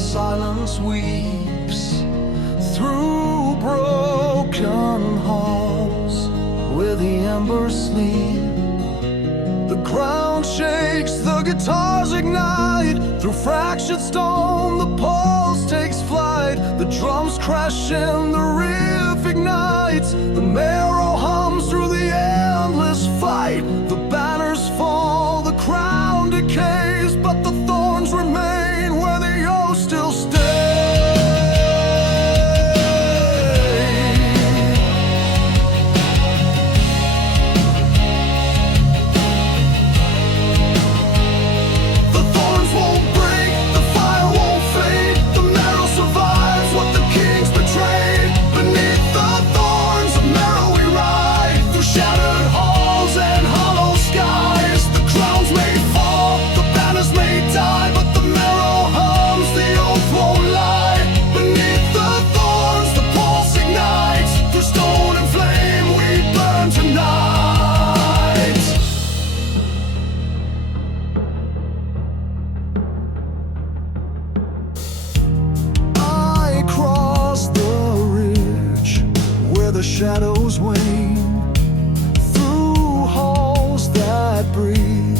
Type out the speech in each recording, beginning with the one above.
silence weeps through broken halls where the embers sleep. The ground shakes, the guitars ignite through fractured stone. The pulse takes flight, the drums crash in, the riff ignites. The marrow hums through the endless fight. The banners fall, the crown decays, but the thorns remain where the oath still stays. The thorns won't break, the fire won't fade. The marrow survives what the kings betrayed. Beneath the thorns of marrow we ride through shattered halls and hollow skies. The crowns may fall, the banners may die, but the marrow hums, the oath won't lie. Beneath the thorns the pulse ignites. Through stone and flame we burn tonight. I cross the ridge where the shadows wane, through halls that breathe,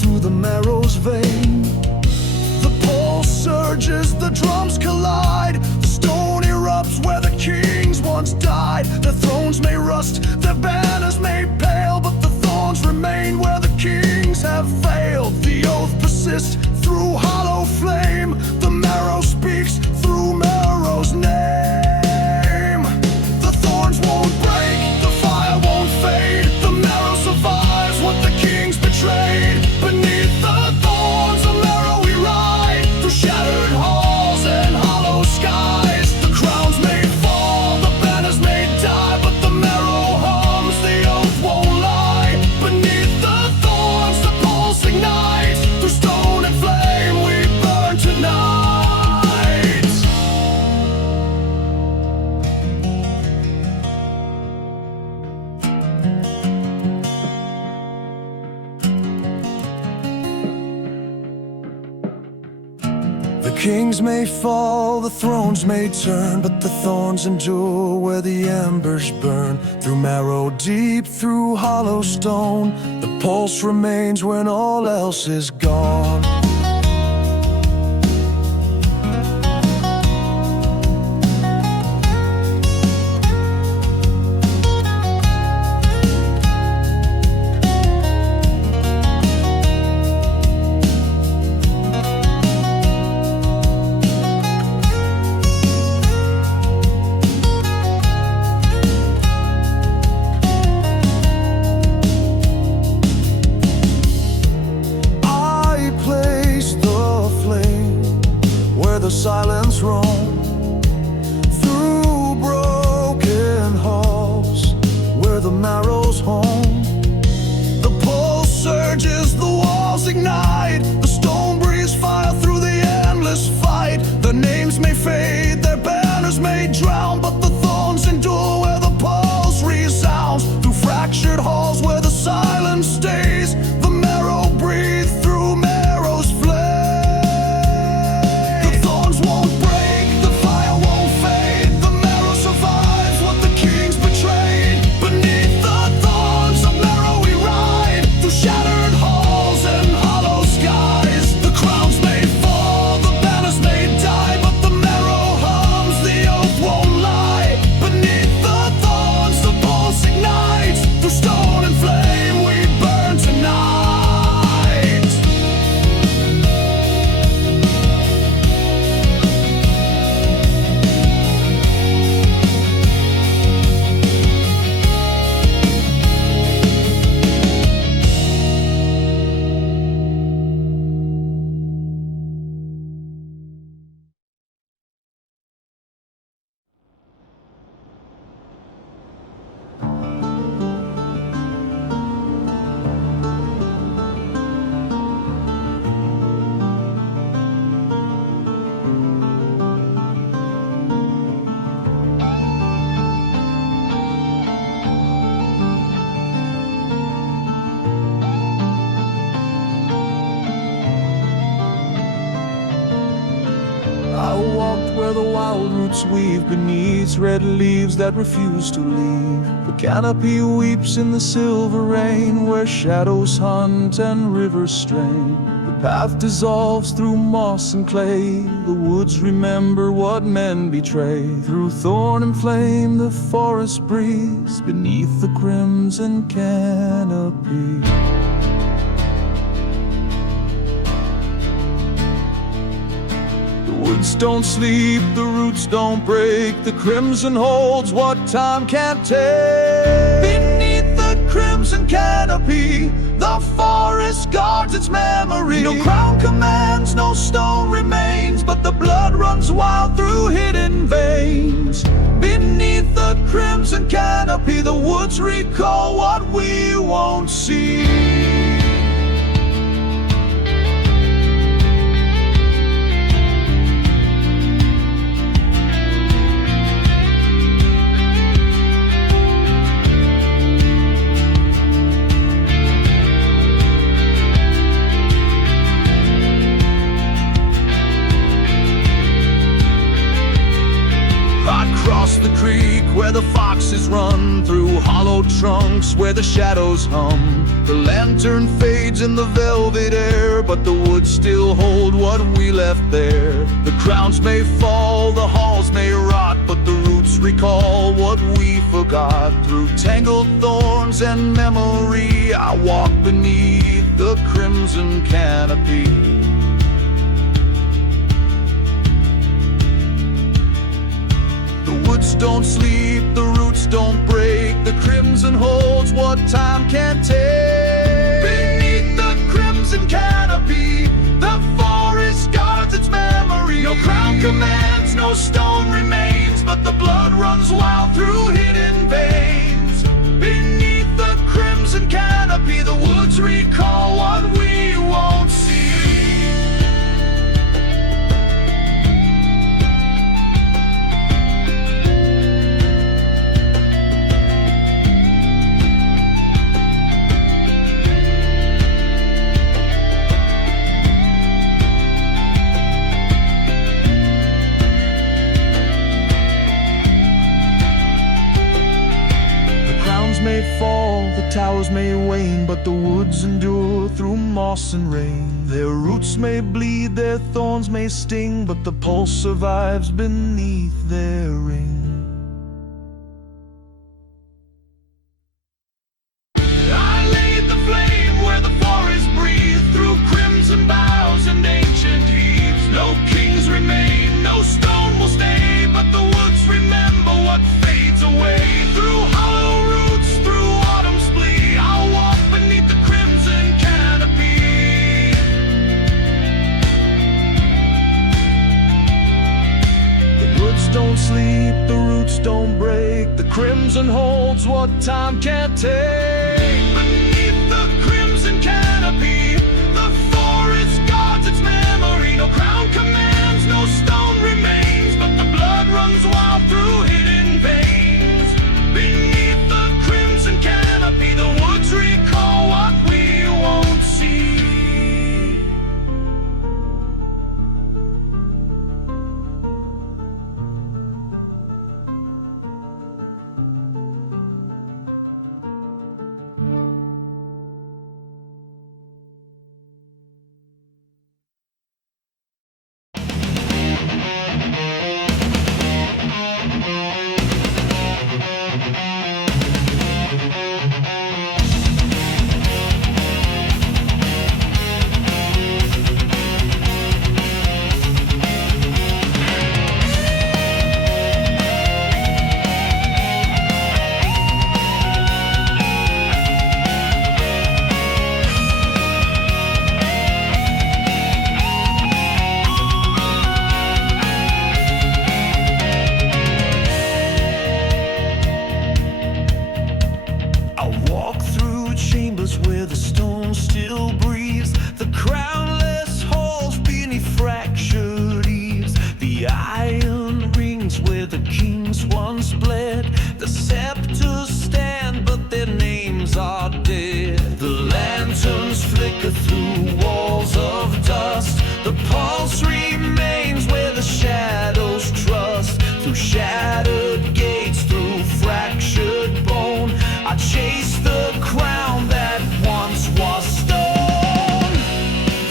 through the marrow's vein. The pulse surges, the drums collide. The stone erupts where the kings once died. Their thrones may rust, their banners may pale, but the thorns remain where the kings have failed. The oath persists through hollow flame. The marrow speaks through marrow's name. The thorns won't break, the fire won't fade. The marrow survives what the kings betrayed. Beneath the thorns of marrow we ride through shattered halls and hollow skies. The crowns may fall, the banners may die, but the marrow hums, the oath won't lie. Beneath the thorns the pulse ignites. Through stone and flame we burn tonight. The kings may fall, the thrones may turn, but the thorns endure where the embers burn. Through marrow deep, through hollow stone, the pulse remains when all else is gone. I place the flame where the silence roam, through broken halls where the marrow's home. The pulse surges, the walls ignite. The stone breathes fire through the endless fight. Their names may fade, their banners may drown, but the thorns endure where the pulse resounds. Through fractured halls where the silence stays. The marrow breathes through marrow's flame. The thorns won't break, the fire won't fade. The marrow survives what the kings betrayed. Beneath the thorns of marrow we ride through shattered halls and hollow skies. The crowns may fall, the banners may die, but the marrow hums, the oath won't lie. roots weave beneath red leaves that refuse to leave. The canopy weeps in the silver rain, where shadows hunt and rivers strain. The path dissolves through moss and clay. The woods remember what men betray. Through thorn and flame the forest breathes, beneath the crimson canopy. The woods don't sleep, the roots don't break. The crimson holds what time can't take. Beneath the crimson canopy, the forest guards its memory. No crown commands, no stone remains, but the blood runs wild through hidden veins. Beneath the crimson canopy, the woods recall what we won't see. The creek where the foxes run, through hollow trunks where the shadows hum. The lantern fades in the velvet air, but the woods still hold what we left there. The crowns may fall, the halls may rot, but the roots recall what we forgot. Through tangled thorns and memory, I walk beneath the crimson canopy. The woods don't sleep, the roots don't break. The crimson holds what time can't take. Beneath the crimson canopy, the forest guards its memory. No crown commands, no stone remains, but the blood runs wild through hidden veins. Beneath the crimson canopy, the woods recall what we won't see. May fall, the towers may wane, but the woods endure through moss and rain. Their roots may bleed, their thorns may sting, but the pulse survives beneath their ring. I laid the flame where the forest breathed, through crimson boughs and ancient heaths. No kings remain, no stone will stay, but the woods remember what fades away. Through hollow roots, through autumn's plea, I'll walk beneath the crimson canopy. The woods don't sleep, the roots don't break. The crimson holds what time can't take. Beneath the crimson canopy, the forest guards its memory. No crown commands, no stone remains, but the blood runs wild through hidden veins. Beneath the crimson canopy, the woods recall what we won't see. The pulse remains where the shadows trust. chase the crown that once was stone.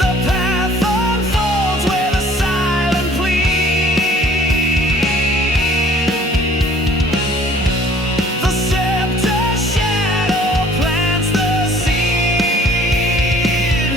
The path unfolds where the silent plead. The scepter's shadow plants the seed.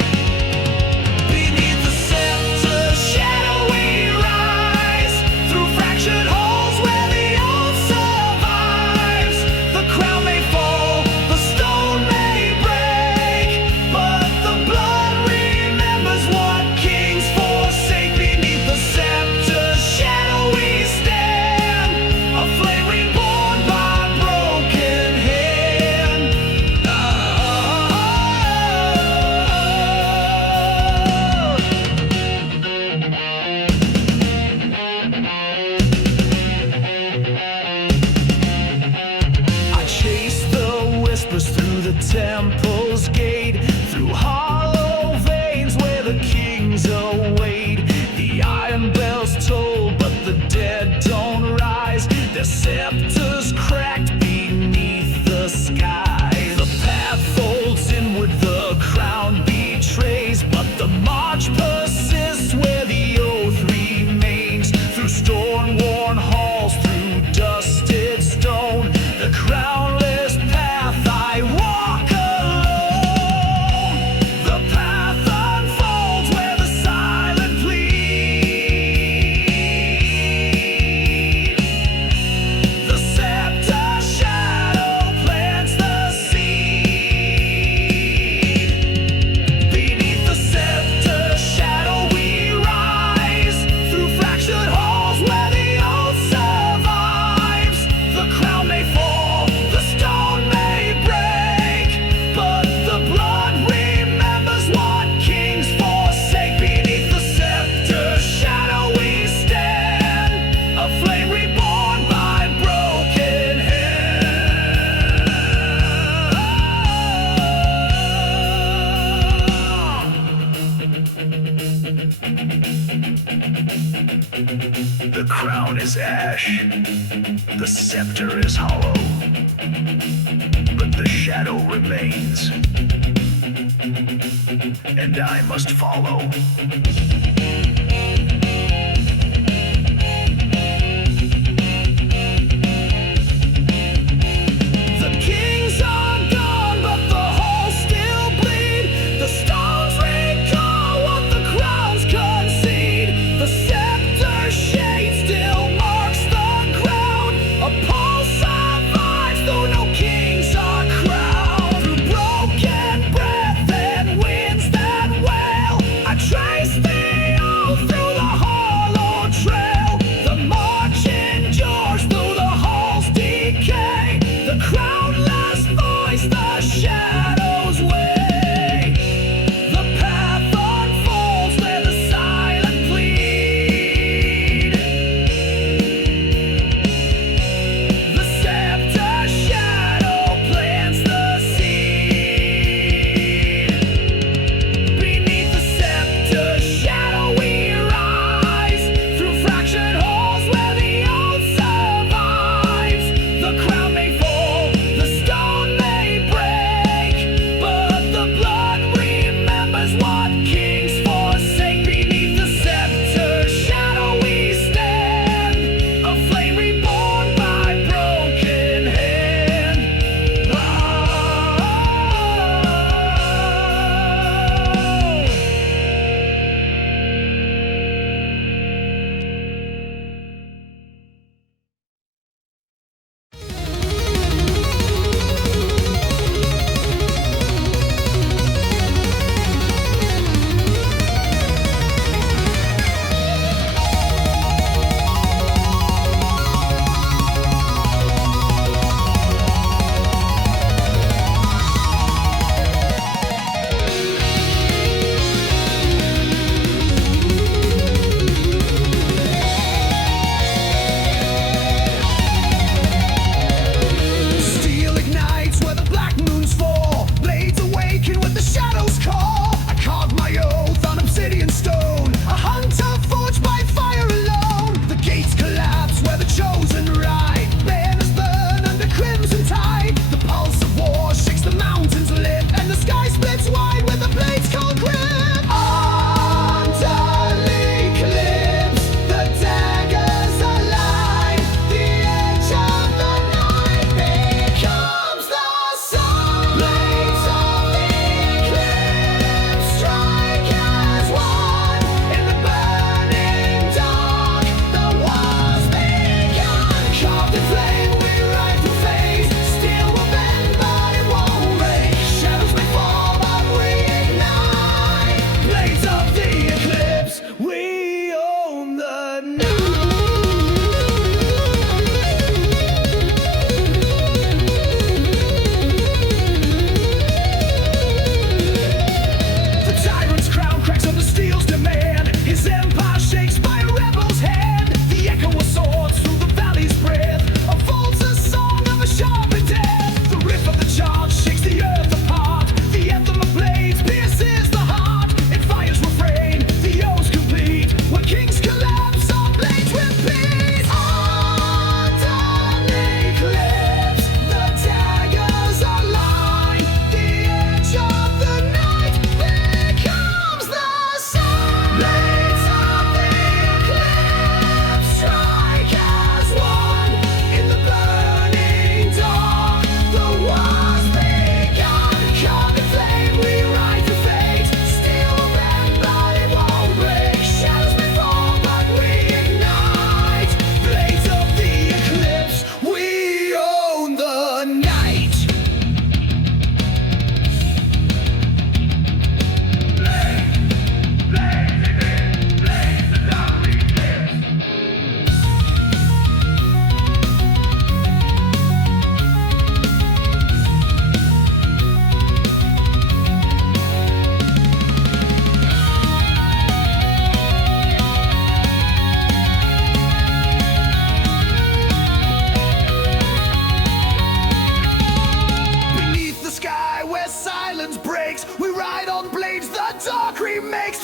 Beneath the scepter's shadow we rise, through fractured holes where the old survives. The crown may fall, the stone may break, but the blood remembers what kings forsake. Beneath the scepter's shadow we stand, a flame reborn by broken hand. I chase the whispers through the temple's gate, through hollow veins where the kings await. The iron bells toll, but the dead don't rise. Their scepters cracked beneath the sky. The path folds inward, the crown betrays, but the march persists where the oath remains. Through storm-worn halls, through dusted stone, the crownless path I walk alone. The path unfolds where the silent plead. The scepter's shadow plants the seed. Beneath the scepter's shadow we rise, through fractured halls where the oath survives. The crown may fall, the stone may break, but the blood remembers what kings forsake. Beneath the scepter's shadow we stand, a flame reborn by broken hand. The crown is ash, the scepter is hollow, but the shadow remains, and I must follow. The kings are gone, but the halls still bleed. The stones recall what the crowns concede. The scepter's shade still marks the ground. A pulse survives, though no kings are crowned. Through broken breath and winds that wail, I trace the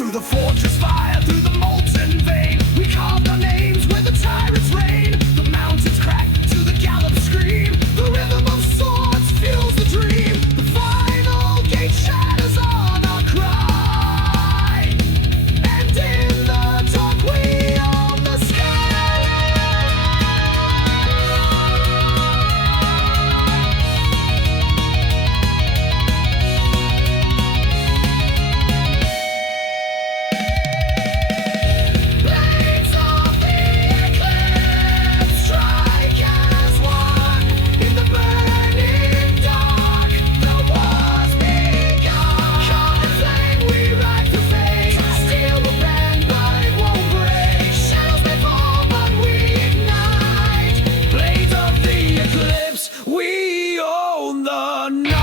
Through the fortress fire, through the molten vein, we carved our names where the tyrants reign. The mountains crack to the gallop scream. The rhythm of swords fuels the dream. The final gate shatters on our cry. And in the dark we own the sky. Blades of the eclipse strike as one. In the burning dark, the war's begun. Caught in flame, we ride through fate. Steel will bend, but it won't break. Shadows may fall, but we ignite. Blades of the eclipse, we own the night.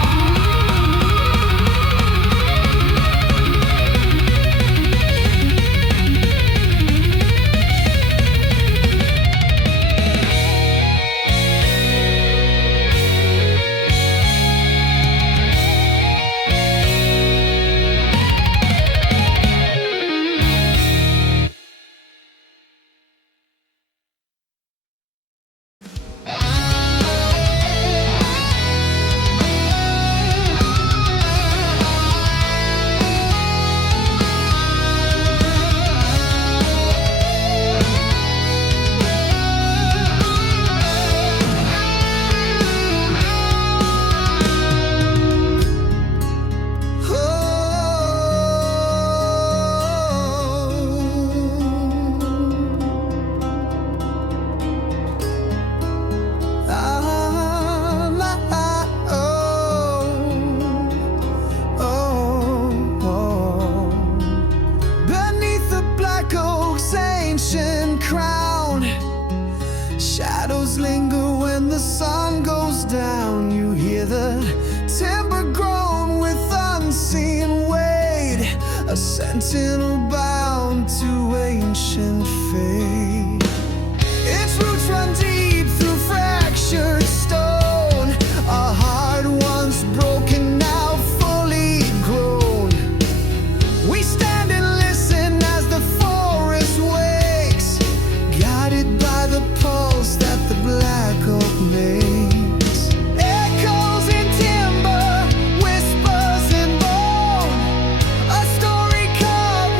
Beneath the black oak's ancient crown, shadows linger when the sun goes down. You hear the timber groan with unseen weight, a sentinel bound to ancient fate. Its roots run deep through fractured stone, a heart once broken now fully grown. We stand and listen as the forest wakes, guided by the pulse that the black oak makes. Echoes in timber, whispers in bone, a story carved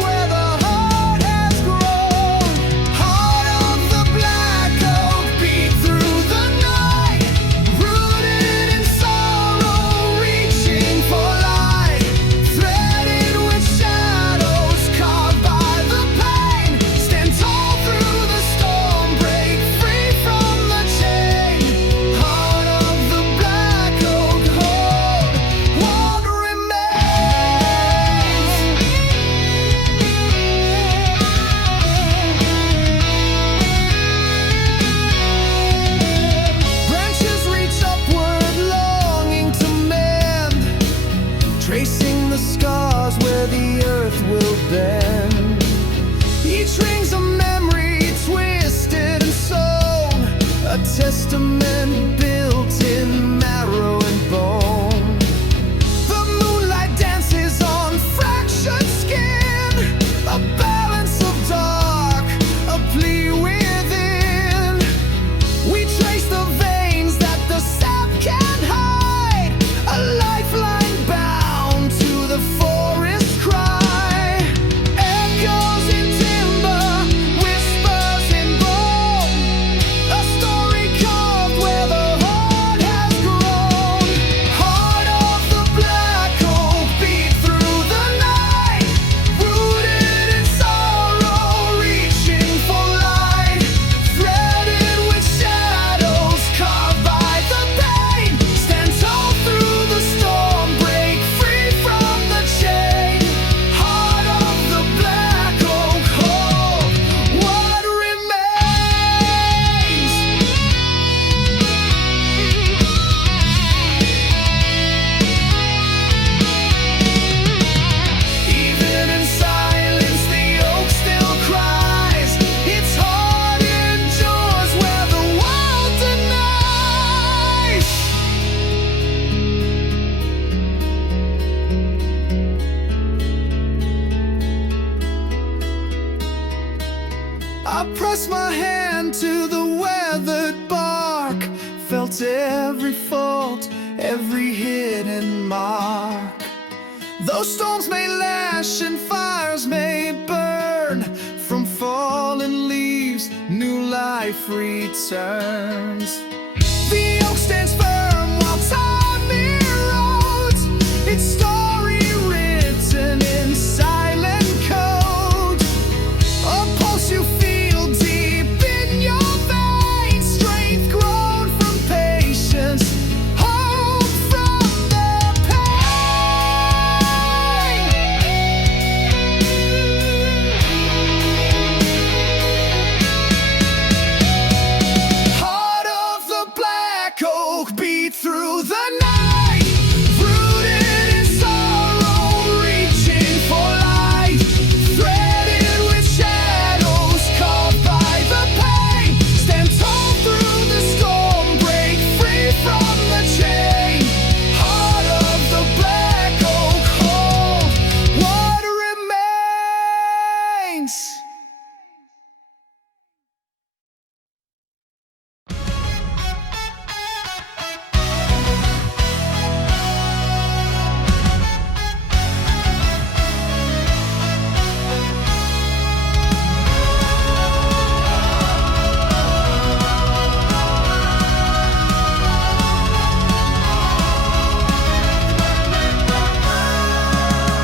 pressed my hand to the weathered bark, felt every fault, every hidden mark. Though storms may lash and fires may burn, from fallen leaves new life returns. The oak stands firm while time erodes, its story written in silent code. A pulse you feel deep in your veins, strength grown from patience, hope from the pain. Heart of the black oak beat through the night, rooted in sorrow, reaching for light, threaded with shadows carved by the pain. Stand tall through the storm, break free from the chain. Heart of the black oak, hold what remains.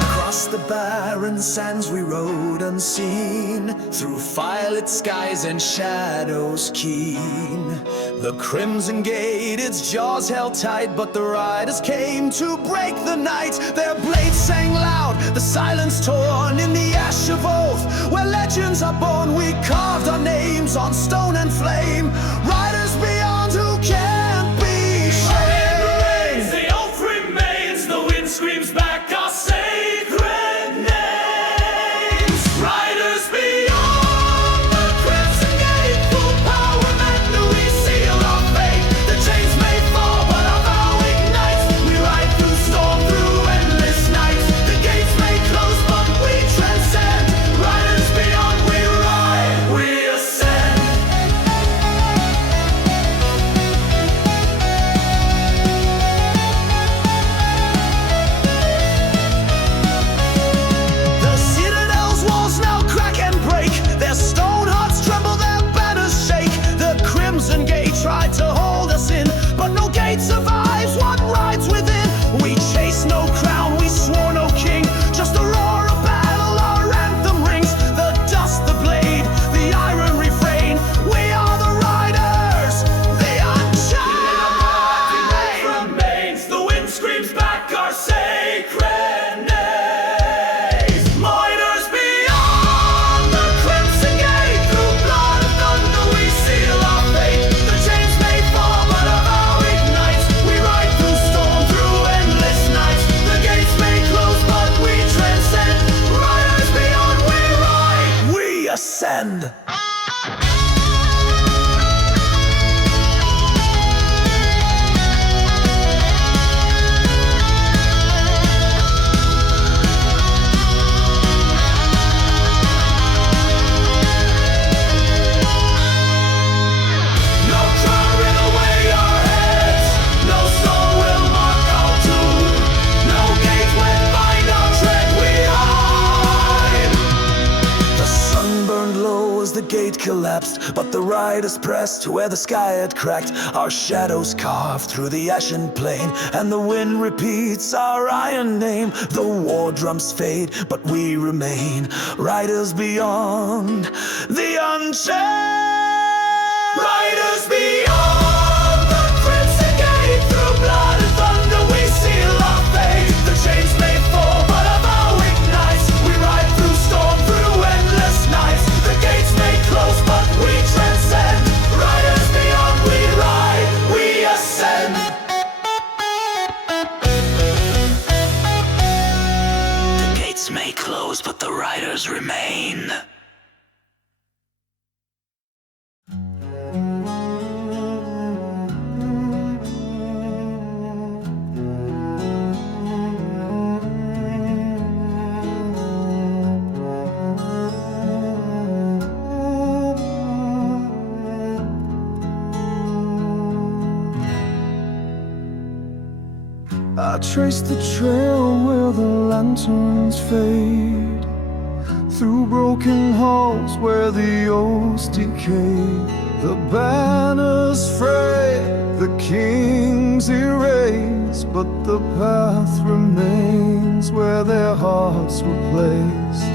Across the barren sands we rode unseen, through firelit skies and shadows keen. The crimson gate, its jaws held tight, but the riders came to break the night. Their blades sang loud, the silence torn in the ash of oath. Where legends are born, we carved our names on stone and flame. Riders beyond who can't be shamed. The oath remains, the wind screams back our sacred names. Riders beyond the crimson gate, full power men, we seal our fate. The chains may fall, but our vow ignites. We ride through storm, through endless nights. The gates may close, but we transcend. Riders beyond, we ride, we ascend. The citadel's walls now crack and break, their stone hearts tremble, their banners shake. The crimson gate tried to hold us in, but no gate survives what rides within. We chase no crown, we swore no king, just the roar of battle our anthem rings. The dust, the blade, the iron refrain, we are the riders, the unchained. Remains, the wind screams back our sacred names. Mourners beyond the crimson gate, through blood and thunder we seal our fate. The chains may fall, but our vow ignites. We ride through storm, through endless nights. The gates may close, but we transcend. Riders beyond, we ride, We ascend. no crown will away our heads. No stone will mark our doom. No gate will bind our tread. We hide. The sun burned low as the gate collapsed, but the riders pressed where the sky had cracked. Our shadows carved through the ashen plain, and the wind repeats our iron name. The war drums fade, but we remain, riders beyond the unchained. Riders beyond the crimson gate, through blood and thunder we seal our fate. The chains may fall, but our vow ignites. We ride through storm, through endless nights. The gates may close, but we transcend. Riders beyond, we ride, we ascend. The gates may close, but the riders remain. trace the trail where the lanterns fade, through broken halls where the oaths decay. The banners fray, the kings erase, but the path remains where their hearts were placed.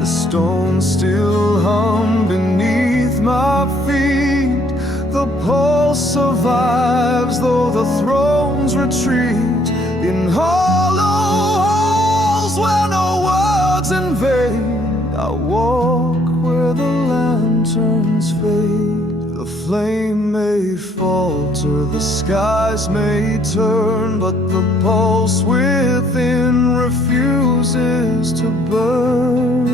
The stones still hum beneath my feet. The pulse survives though the thrones retreat. In hollow halls where no words invade, I walk where the lanterns fade. The flame may falter, the skies may turn, but the pulse within refuses to burn.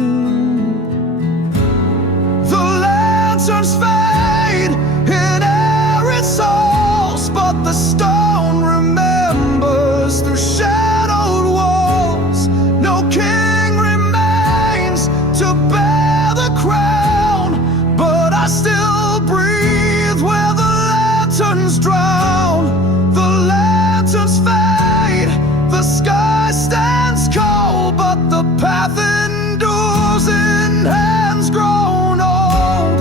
The lanterns fade in arid souls, but the stone remembers through shadowed walls. No king remains to bear the crown, but I still breathe where the lanterns drown. The lanterns fade, the sky stands cold, but the path endures in hands grown old.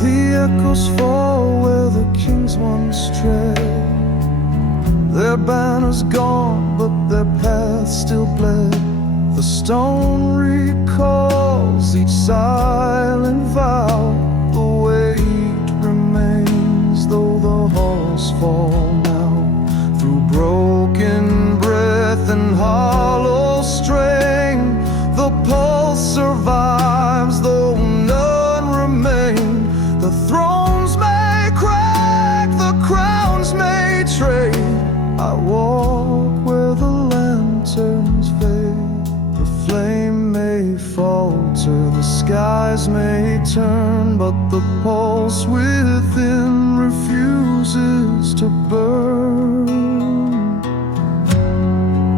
The echoes fall where the kings once tread. Their banners gone, but their path still bled. The stone recalls each silent vow. The weight remains though the halls fall now. Through broken breath and hollow strain, the pulse survives though none remain. The thrones may crack, the crowns may trade. I walk where the lanterns fade. The flame may falter, the skies may turn, but the pulse within refuses to burn.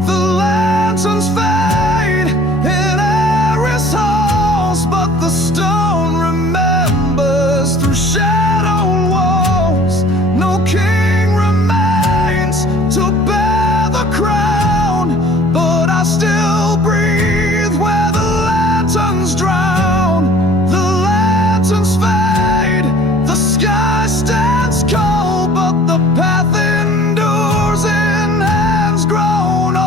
The lanterns fade in Eris halls, but the stone remembers through shadowed walls. No king remains to bear the crown, but I still breathe where the lanterns drown. The lanterns fade, the sky stands cold, but the path endures in hands grown old.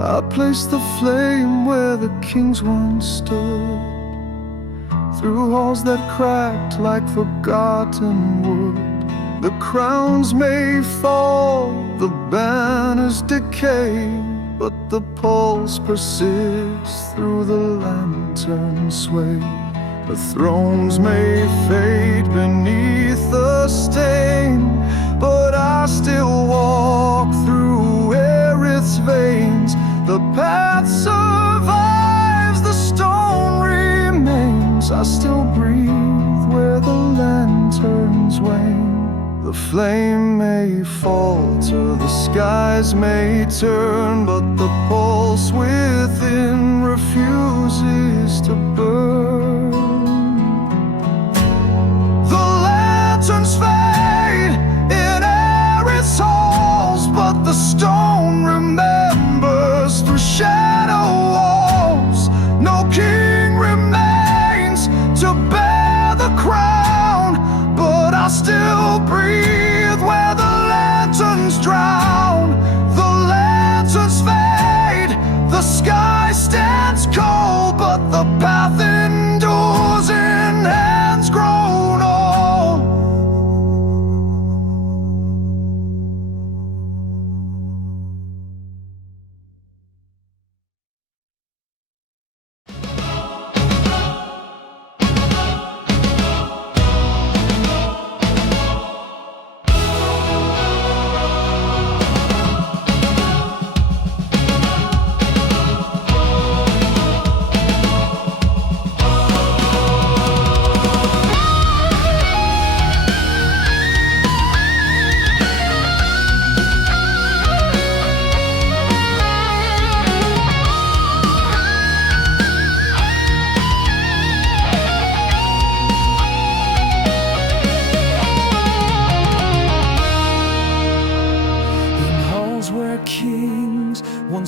I placed the flame where the kings once stood, through halls that cracked like forgotten wood. The crowns may fall, the banners decay, but the pulse persists through the lantern sway. The thrones may fade beneath the stain, but I still walk through Erith's veins. The path survives, the stone remains. I still breathe where the lanterns wane. The flame may falter, the skies may turn, but the pulse within refuses to burn. The lanterns fade in Eris halls, but the stone remembers through shadow walls. No king remains to bear the crown, but I still breathe where the lanterns drown. The lanterns fade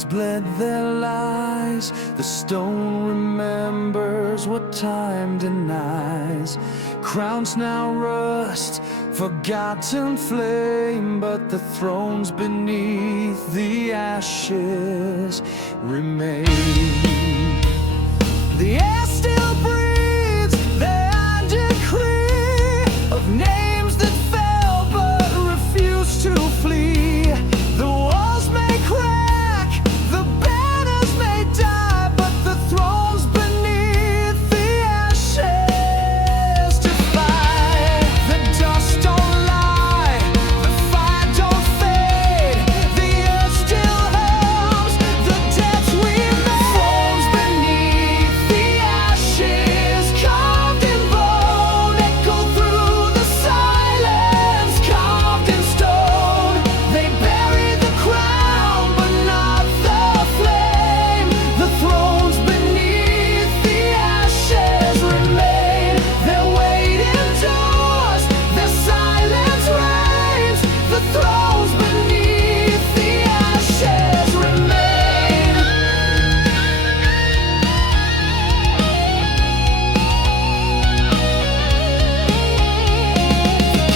minds bled their lies. The stone remembers what time denies. Crowns now rust, forgotten flame, but the thrones beneath the ashes remain. The air still breathes their decree of names that fell but refused to flee. The walls may crack, the banners may die, but the thrones beneath the ashes defy. The dust don't lie, the fire don't fade, the earth still hums the debts we made. Thrones beneath the ashes, carved in bone, echo through the silence, carved in stone. They bury the crown, but not the flame. The thrones beneath the ashes remain. Their weight endures, their silence reigns. The thrones beneath the ashes remain.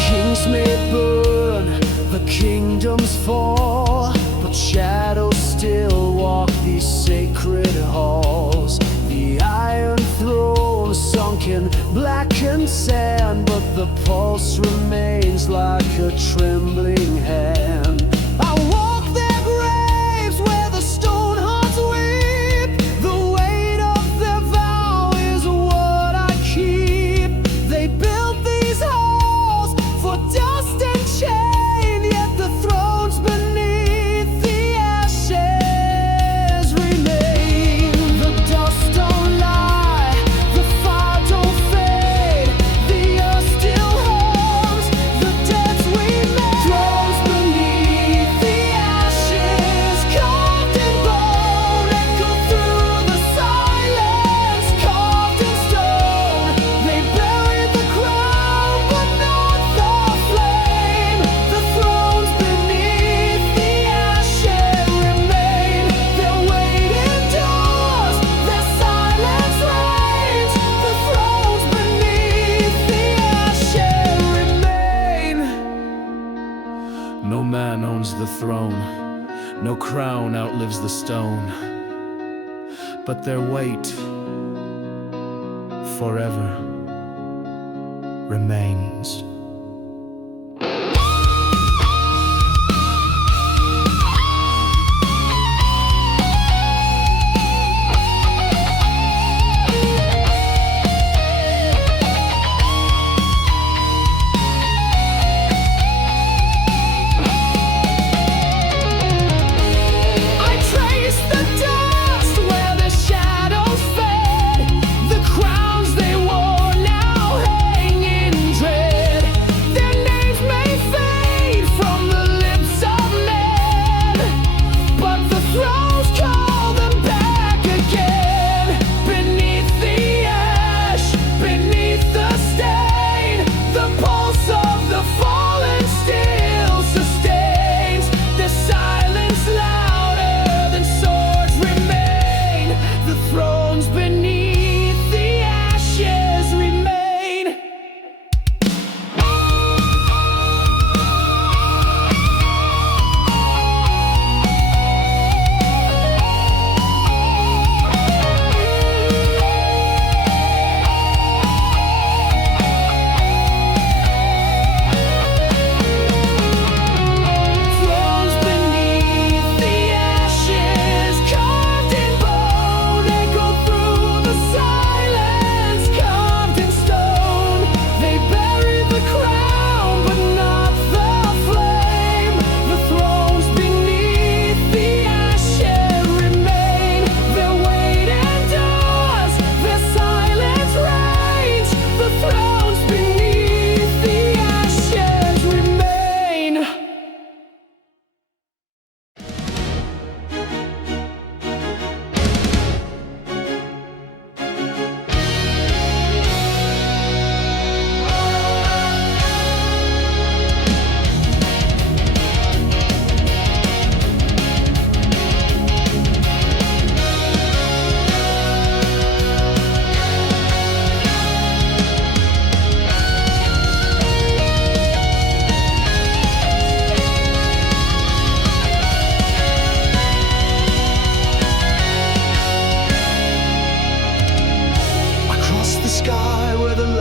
Kings may burn, the kingdoms fall, but shadows still walk these sacred halls. The iron throne sunk in blackened sand, but the pulse remains like a trembling hand. I walk their graves where the stone hearts weep. The weight of their vow is what I keep. They built these halls for dust and chain, yet the thrones beneath the ashes remain. The dust don't lie, the fire don't fade, the earth still hums the debts we made. Thrones beneath the ashes, carved in bone, echo through the silence, carved in stone. They buried the crown, but not the flame. The thrones beneath the ashes remain. Their weight endures, their silence reigns. The thrones beneath the ashes remain. No man owns the throne, no crown outlives the stone, but their weight forever remains. I trace the dust where the shadows fed. The crowns they wore now hang in dread.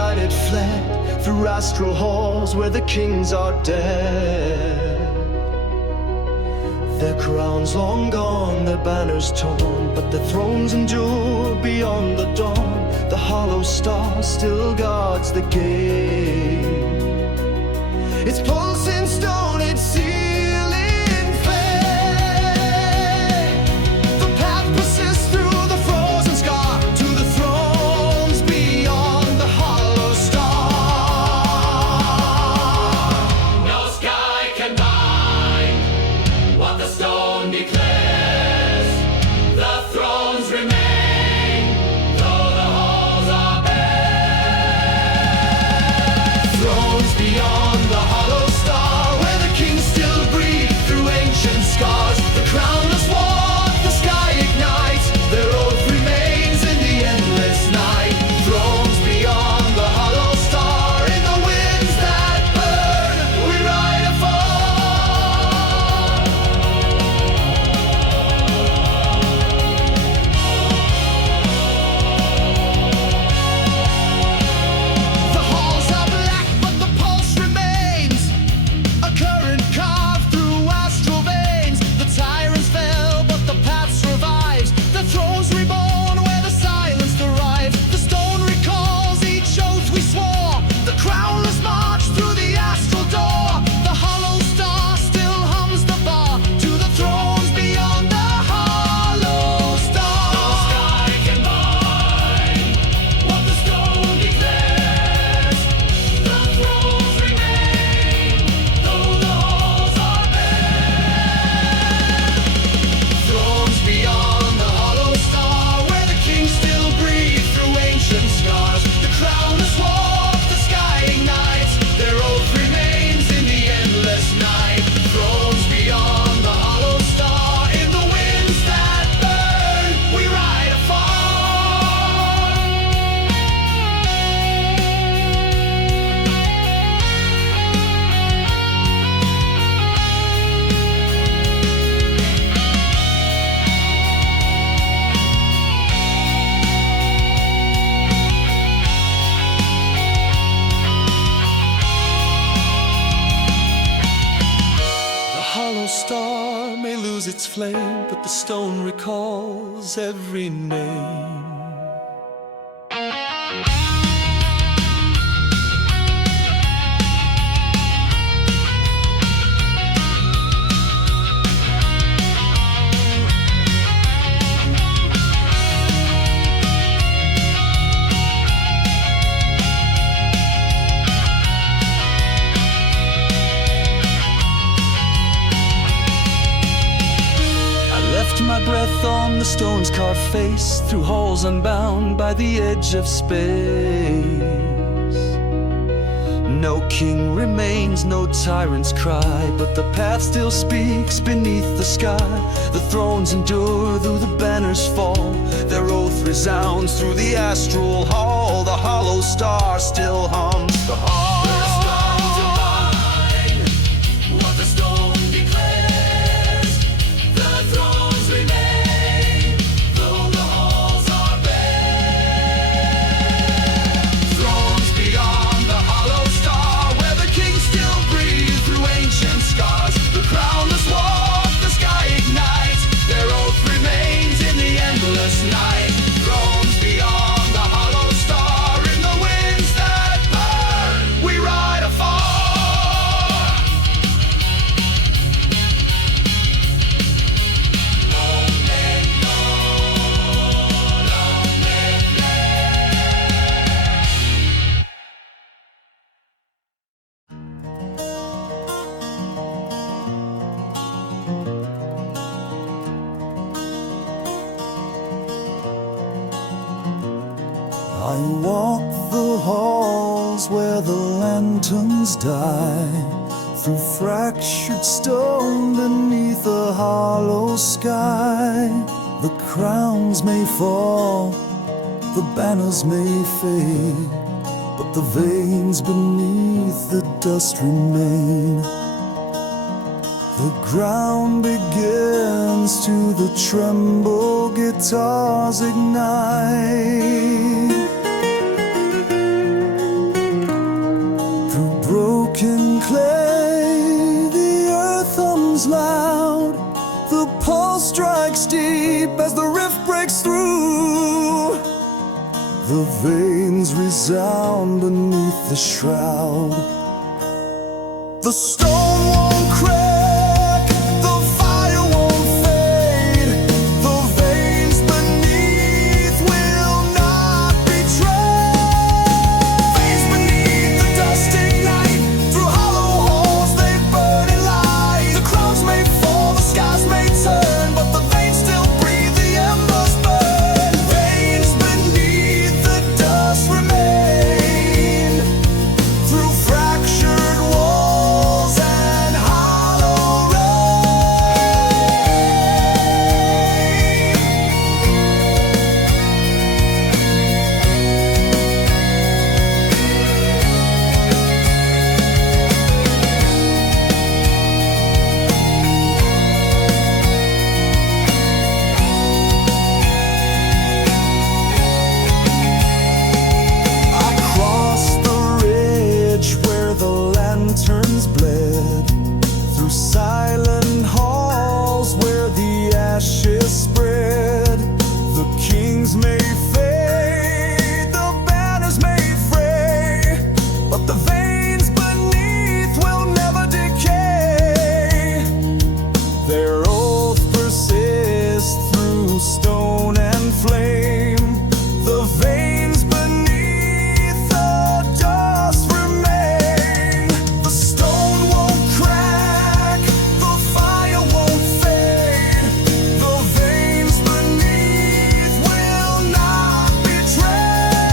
ride it fled through astral halls where the kings are dead. Their crowns long gone, their banners torn, but their thrones endure beyond the dawn. The hollow star still guards the gate. Its pulsing stone, its sealing fate. The path persists through the frozen scar to the thrones beyond the hollow star. No sky can bind what the stone declares. The thrones remain, though the halls are bare. Thrones beyond the hollow star, where the kings still breathe through ancient scars. The crownless walk, the sky ignites. Their oath remains in the endless night. Thrones beyond the hollow star, in the winds that burn, we ride afar. The halls are black, but the pulse remains. A current carved through astral veins. The tyrants fell, but the path survives. The thrones reborn where the silence thrives. The stone recalls each oath we swore. The crownless march through the astral door. The hollow star still hums the bar to the thrones beyond the hollow star. No sky can bind what the stone declares. The thrones remain, though the halls are bare. Thrones beyond the hollow star, where the kings still breathe through ancient scars. The crownless walk, the sky ignites. Their oath remains in the endless night. Thrones beyond the hollow star, in the winds that burn, we ride afar. The hollow star may lose its flame, but the stone recalls every name. I left my breath on the stone's carved face, through halls unbound by the edge of space. No king remains, no tyrants cry, but the path still speaks beneath the sky. The thrones endure, though the banners fall. Their oath resounds through the astral hall. The hollow star still hums the hall. What the stone declares. The thrones remain, though the halls are bare. Thrones beyond the hollow star, where the kings still breathe through ancient scars. The crownless walk, the sky ignites. Their oath remains in the endless night. Thrones beyond the hollow star, in the winds that burn, we ride afar. I walk the halls where the lanterns die, through fractured stone beneath a hollow sky. The crowns may fall, the banners may fade, but the veins beneath the dust remain. The ground begins to the tremble, guitars ignite. as the rift breaks through. The veins resound beneath the shroud. The stone won't crack, the fire won't fade. The veins beneath will not betray. Veins beneath the dust ignite, through hollow holes they burn in light. The clouds may fall, the skies may turn, but the veins still breathe, the embers burn. Veins beneath the dust remain, through fractured walls and hollow rain. I crossed the ridge where the lanterns bled, through silent halls where the ashes spread. The kings may fade, the banners may fray, but the veins beneath will never decay. Their oath persists through stone and flame. The veins beneath the dust remain. The stone won't crack, the fire won't fade. The veins beneath will not betray.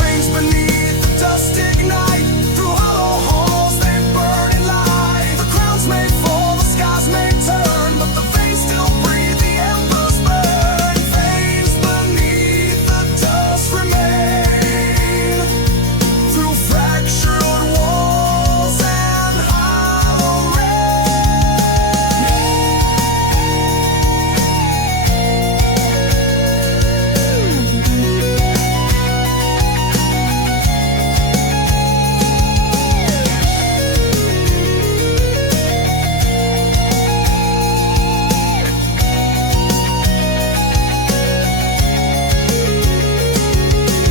Veins beneath the dust ignite, through hollow halls they burn in light. The crowns may fall, the skies may turn, but the veins still breathe, the embers burn. Veins beneath the dust remain, through fractured walls and hollow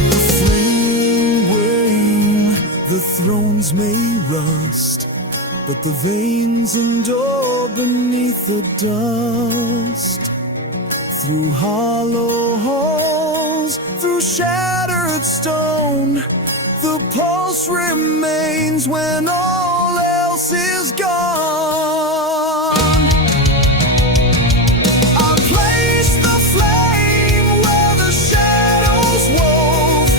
The fleeing wane, the thrones may rust, but the veins endure beneath the dust. Through hollow halls, through shattered stone, the pulse remains when all else is gone. I placed the flame where the shadows wove,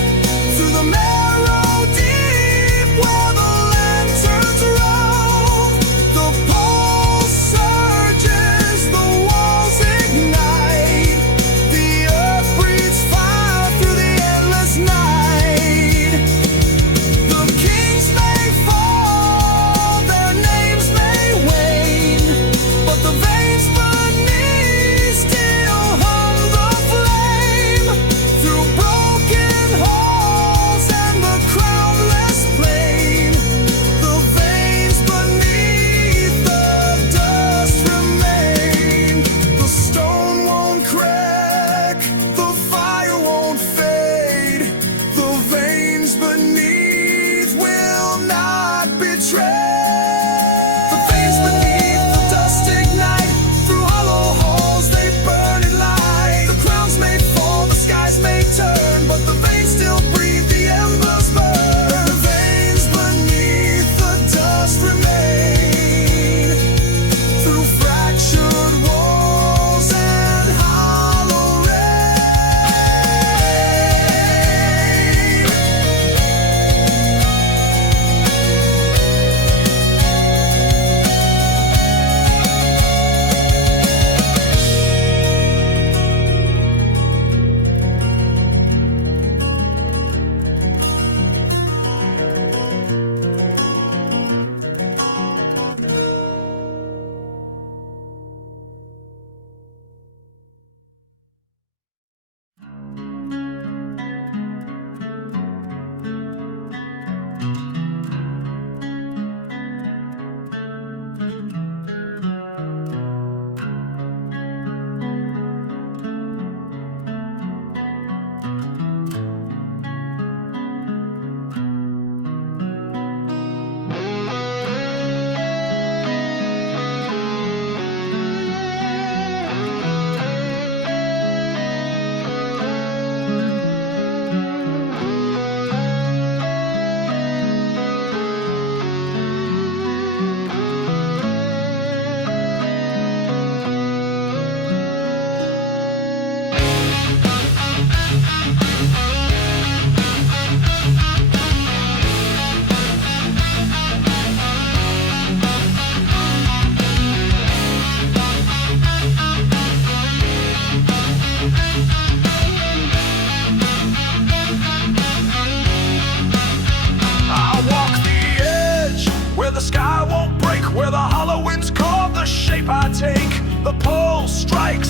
through the marrow deep where the lanterns rove. The pulse surges, the walls ignite, the earth breathes fire through the endless night. The kings may fall, their names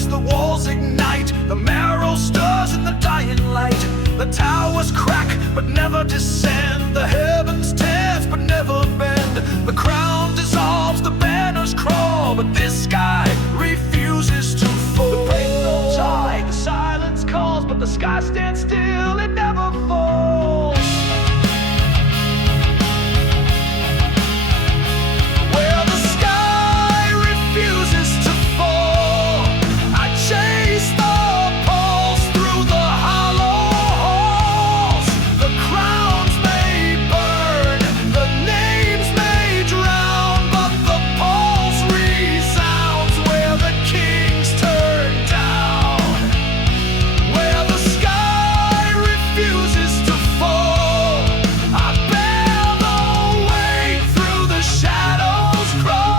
the walls ignite. The marrow stirs in the dying light. The towers crack, but never descend. The heavens test, but never bend. The crown dissolves, the banners crawl, but this sky refuses to fall. The brain builds high, the silence calls, but the sky stands still, it never falls. Where the sky refuses to fall, I chase the pulse through the hollow halls. The crowns may burn, the names may drown, but the pulse resounds where the kings turn down. Where the sky refuses to fall, I bear the weight through the shadows crawl.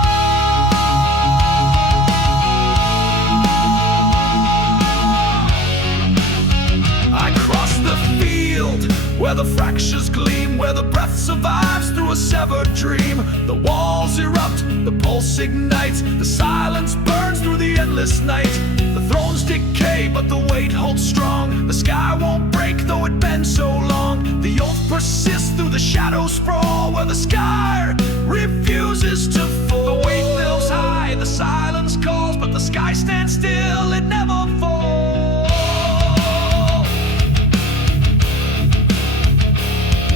I cross the field where the fractures gleam, where the breath survives through a severed dream. The walls erupt, the pulse ignites, the silence burns through the endless night. The thrones decay, but the weight holds strong. The sky won't break, though it bends so long. The oath persists through the shadow sprawl, where the sky refuses to fall. The weight builds high, the silence calls, but the sky stands still, it never falls.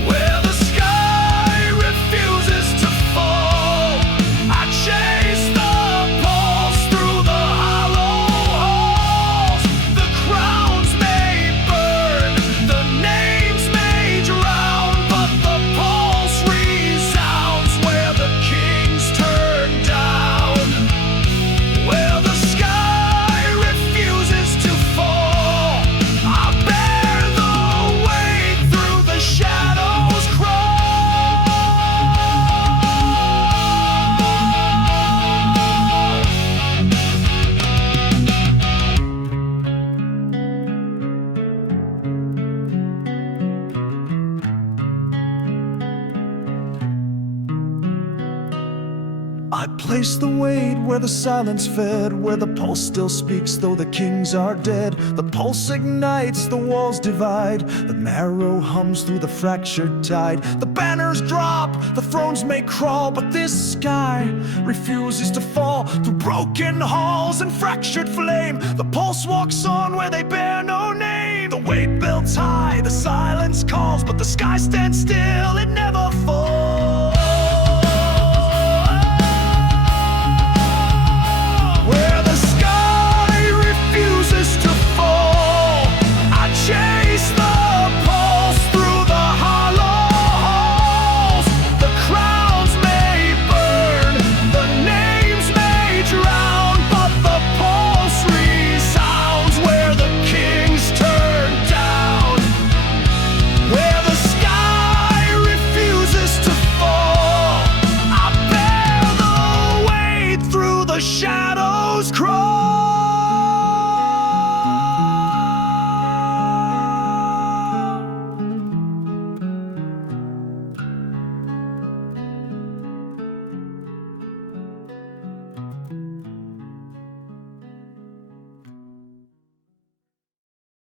Where the sky refuses to fall, I chase the pulse through the hollow halls. The crowns may burn, the names may drown, but the pulse resounds where the kings turn down. Where the sky refuses to fall, I bear the weight through the shadows crawl. I place the weight where the silence fed, where the pulse still speaks though the kings are dead. The pulse ignites, the walls divide, the marrow hums through the fractured tide. The banners drop, the thrones may crawl, but this sky refuses to fall. Through broken halls and fractured flame, the pulse walks on where they bear no name. The weight builds high, the silence calls, but the sky stands still, it never falls.